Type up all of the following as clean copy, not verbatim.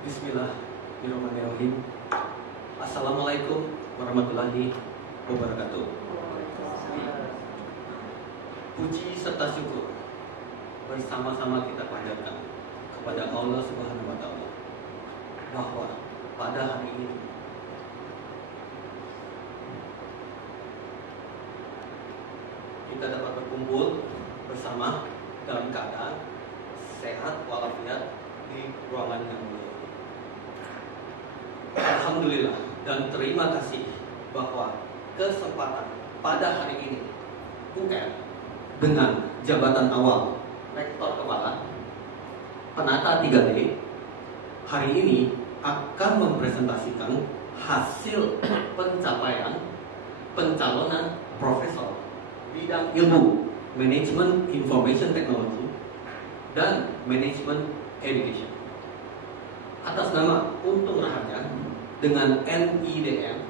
Bismillahirrahmanirrahim. Assalamualaikum warahmatullahi wabarakatuh. Puji serta syukur bersama-sama kita panjatkan kepada Allah Subhanahu wa Ta'ala bahwa pada hari ini kita dapat berkumpul bersama dalam keadaan sehat walafiat di ruangan yang mulia. Alhamdulillah dan terima kasih bahwa kesempatan pada hari ini UN dengan jabatan awal Rektor Kepala Penata 3D hari ini akan mempresentasikan hasil pencapaian pencalonan profesor bidang ilmu Manajemen Information Technology dan Manajemen Education atas nama Untung Raharja dengan NIDM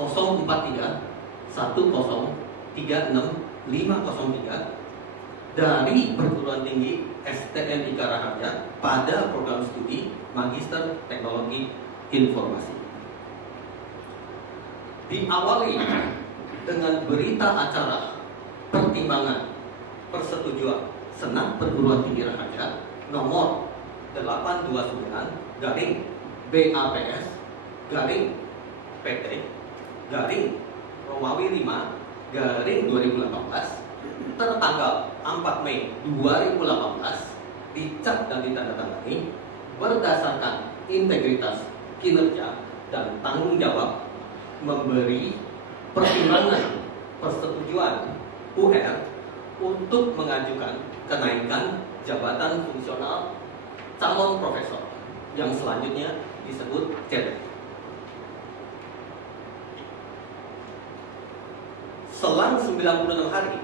043103653 dari perguruan tinggi STM IKA Raharja pada program studi Magister Teknologi Informasi. Diawali dengan berita acara pertimbangan persetujuan Senat Perguruan Tinggi Raharja nomor 829 garing BAPS garing PT garing Romawi 5 garing 2018 tertanggal 4 Mei 2018 dicap dan ditandatangani berdasarkan integritas kinerja dan tanggung jawab memberi pertimbangan persetujuan UR untuk mengajukan kenaikan jabatan fungsional calon profesor yang selanjutnya disebut CP. Selang 96 hari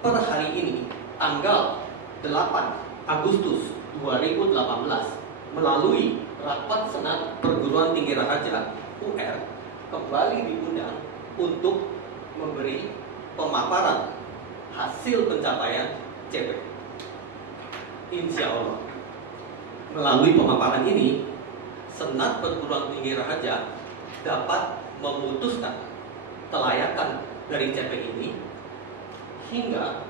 per hari ini tanggal 8 Agustus 2018 melalui rapat Senat Perguruan Tinggi Raharja UR kembali diundang untuk memberi pemaparan hasil pencapaian CP. Insya Allah melalui pemaparan ini Senat Perguruan Tinggi Raharja dapat memutuskan kelayakan dari CP ini hingga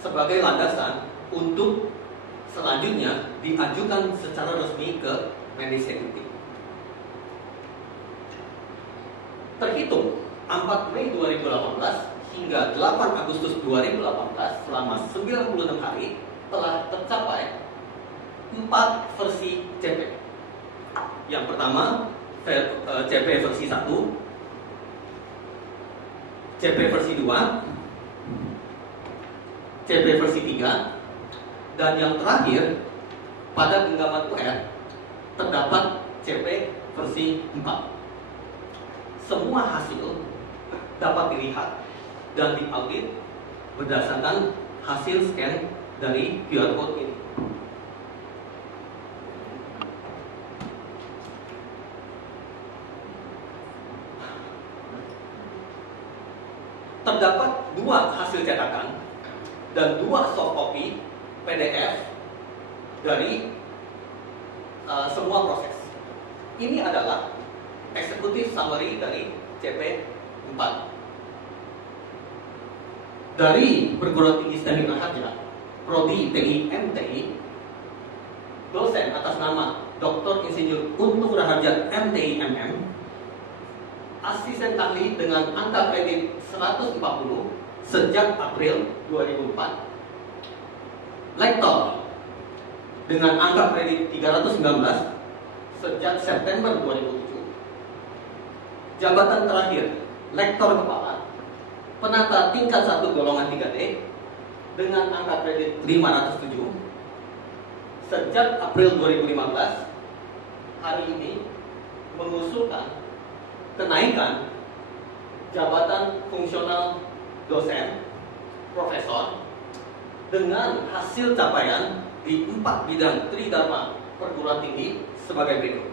sebagai landasan untuk selanjutnya diajukan secara resmi ke Mendikbud. Terhitung 4 Mei 2018 hingga 8 Agustus 2018 selama 96 hari telah tercapai 4 versi CP. Yang pertama CP versi 1, CP versi 2, CP versi 3, dan yang terakhir pada genggaman UR terdapat CP versi 4. Semua hasil dapat dilihat dan diaudit berdasarkan hasil scan dari QR code ini. Terdapat 2 hasil cetakan dan 2 soft copy PDF dari semua proses. Ini adalah eksekutif summary dari CP 4. Dari Perguruan Tinggi STEM Raharja, Prodi TI MTI, dosen atas nama Dr. Insinyur Untung Raharja MTI MM, asisten ahli dengan angka kredit 140 sejak April 2004, lektor dengan angka kredit 319 sejak September 2007, jabatan terakhir lektor kepala penata tingkat 1 golongan 3D dengan angka kredit 507 sejak April 2015, hari ini mengusulkan kenaikan jabatan fungsional dosen profesor dengan hasil capaian di 4 bidang tridharma perguruan tinggi sebagai berikut.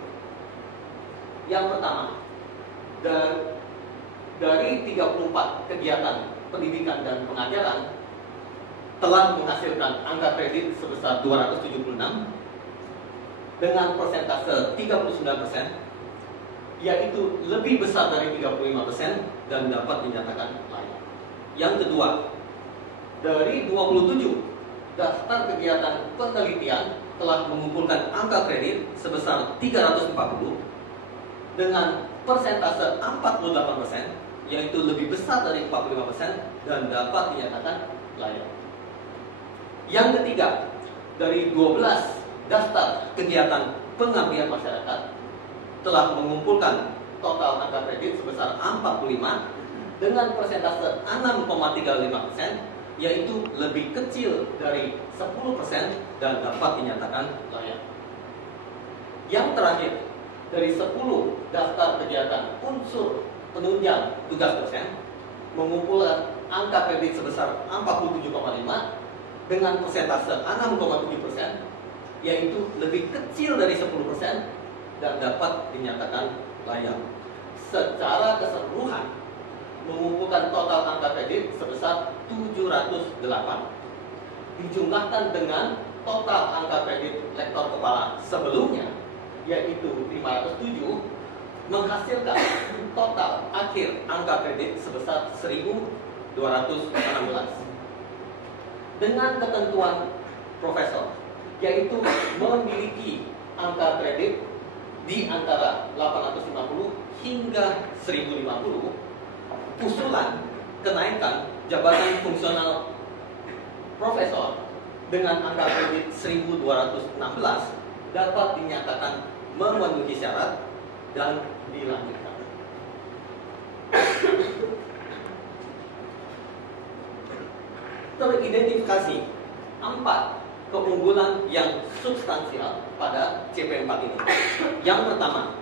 Yang pertama, dari 34 kegiatan pendidikan dan pengajaran telah menghasilkan angka kredit sebesar 276. dengan persentase 39%, yaitu lebih besar dari 35% dan dapat dinyatakan layak. Yang kedua, dari 27 daftar kegiatan penelitian telah mengumpulkan angka kredit sebesar 340 dengan persentase 48%, yaitu lebih besar dari 45% dan dapat dinyatakan layak. Yang ketiga, dari 12 daftar kegiatan pengabdian masyarakat telah mengumpulkan total angka kredit sebesar 45 dengan persentase 6,35%, yaitu lebih kecil dari 10% dan dapat dinyatakan layak. Yang terakhir, dari 10 daftar kegiatan unsur penunjang tugas dosen mengumpulkan angka kredit sebesar 47,5 dengan persentase 6,7%, yaitu lebih kecil dari 10% dan dapat dinyatakan layak. Secara keseluruhan mengumpulkan total angka kredit sebesar 708, dijumlahkan dengan total angka kredit lektor kepala sebelumnya, yaitu 507, menghasilkan total akhir angka kredit sebesar 1216. Dengan ketentuan profesor, yaitu memiliki angka kredit di antara 850 hingga 1050, usulan kenaikan jabatan fungsional profesor dengan angka kredit 1216 dapat dinyatakan memenuhi syarat dan dilanjutkan. Teridentifikasi 4 keunggulan yang substansial pada CP4 ini. Yang pertama,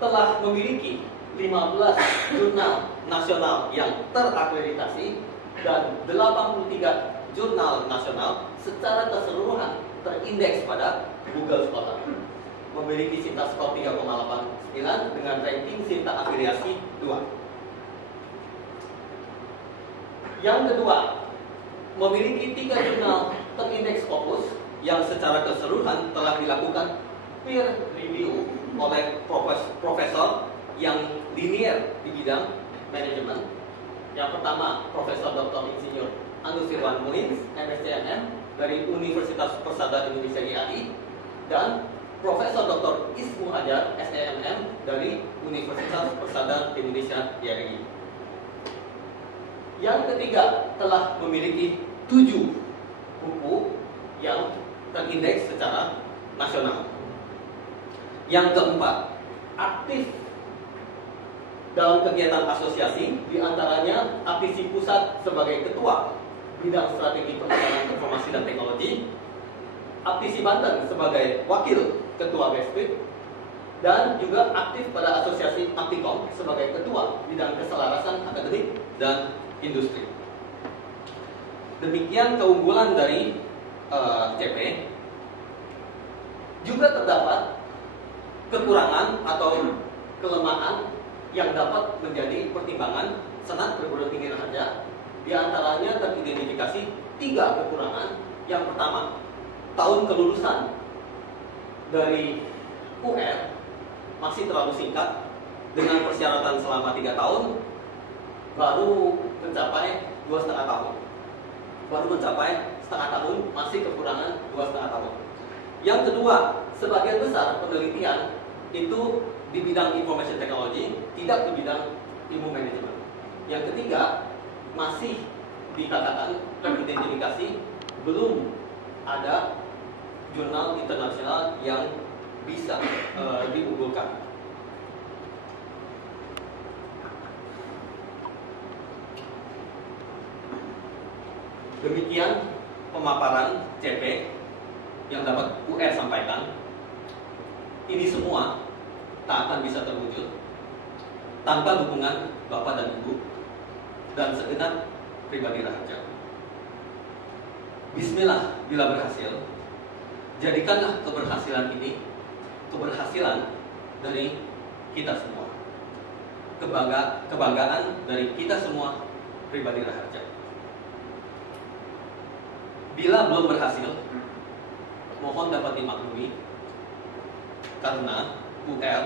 telah memiliki 15 jurnal nasional yang terakreditasi dan 83 jurnal nasional secara keseluruhan terindeks pada Google Scholar. Memiliki Sinta skor 3,89 dengan ranking Sinta afiliasi 2. Yang kedua, memiliki 3 jurnal terindeks Scopus yang secara keseluruhan telah dilakukan peer review oleh profesor yang linear di bidang manajemen. Yang pertama, Profesor Dr. Insinyur Anusirwan Mulins, MSc/MM dari Universitas Persada Indonesia IAI, dan Profesor Dr. Ismu Hajar, SEMM dari Universitas Persada Indonesia IAI. Yang ketiga, telah memiliki 7 buku yang terindeks secara nasional. Yang keempat, aktif dalam kegiatan asosiasi, diantaranya Apisi Pusat sebagai Ketua Bidang Strategi Perkembangan Informasi dan Teknologi, Apisi Banten sebagai Wakil Ketua BESPIT, dan juga aktif pada Asosiasi Aptikom sebagai Ketua Bidang Keselarasan Akademik dan Industri. Demikian keunggulan dari CP. Juga terdapat kekurangan atau kelemahan yang dapat menjadi pertimbangan Senat Perguruan Tinggi Raharja. Di antaranya teridentifikasi 3 kekurangan. Yang pertama, tahun kelulusan dari UR masih terlalu singkat dengan persyaratan selama 3 tahun, baru mencapai 2,5 tahun. Baru mencapai setengah tahun, masih kekurangan 2,5 tahun. Yang kedua, sebagian besar penelitian itu di bidang information technology, tidak di bidang ilmu manajemen. Yang ketiga, masih dikatakan teridentifikasi belum ada jurnal internasional yang bisa diunggulkan. Demikian pemaparan CP yang dapat UR sampaikan. Ini semua tak akan bisa terwujud tanpa dukungan Bapak dan Ibu dan segenap pribadi Raharja. Bismillah, bila berhasil, jadikanlah keberhasilan ini keberhasilan dari kita semua, kebanggaan dari kita semua pribadi Raharja. Bila belum berhasil, mohon dapat dimaklumi karena UL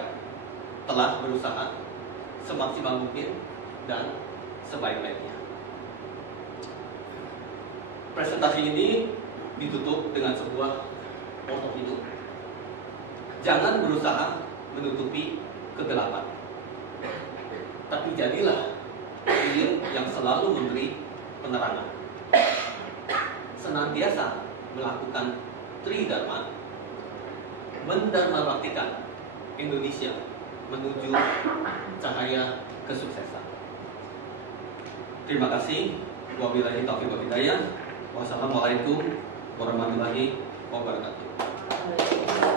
telah berusaha semaksimal mungkin dan sebaik-baiknya. Presentasi ini ditutup dengan sebuah moto hidup. Jangan berusaha menutupi kegelapan, tapi jadilah lilin yang selalu memberi penerangan. Senantiasa melakukan Tridharma, mendharmabaktikan Indonesia menuju cahaya kesuksesan. Terima kasih. Wabillahi taufiq wal hidayah. Wassalamualaikum warahmatullahi wabarakatuh.